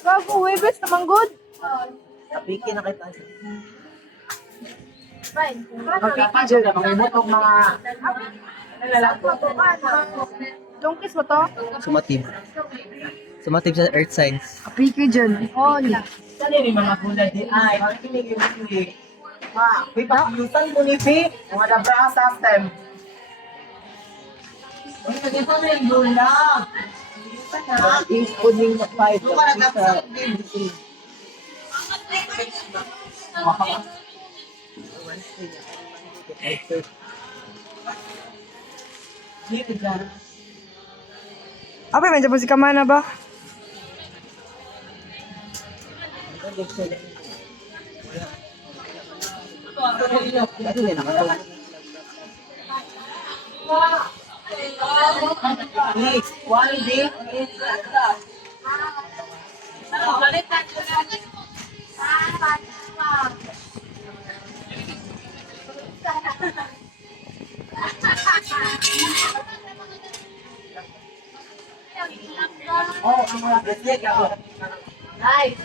Bago, Webes naman good. Kapiki na kita. Fine. Magkakadyo na mga imot ng mga Dongkis mo to? sumatib. Sumatib sa earth signs. Apiki dyan. Oh, yeah. Saan yung mga gulay di ay? Makikinig yung mga ma, may pakilusan ko ni P. Mga nabra system. Ito dito na yung gulay. Is puning na 5. Ito ka nagkakasal din. Apa medyo po si Kamana ba? Oh, ang mga bisig ako. Nice.